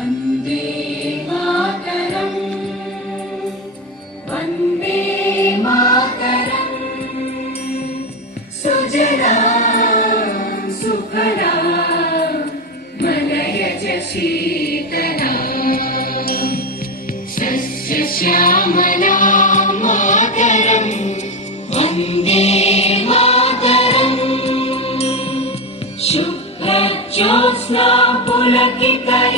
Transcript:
वन्दे मातरम् वन्दे मातरम् सुजलां सुफलां मलयज शीतलां सस्यश्यामलां मातरम् वन्दे मातरम् शुभ्रज्योत्स्ना पुलकितयामिनी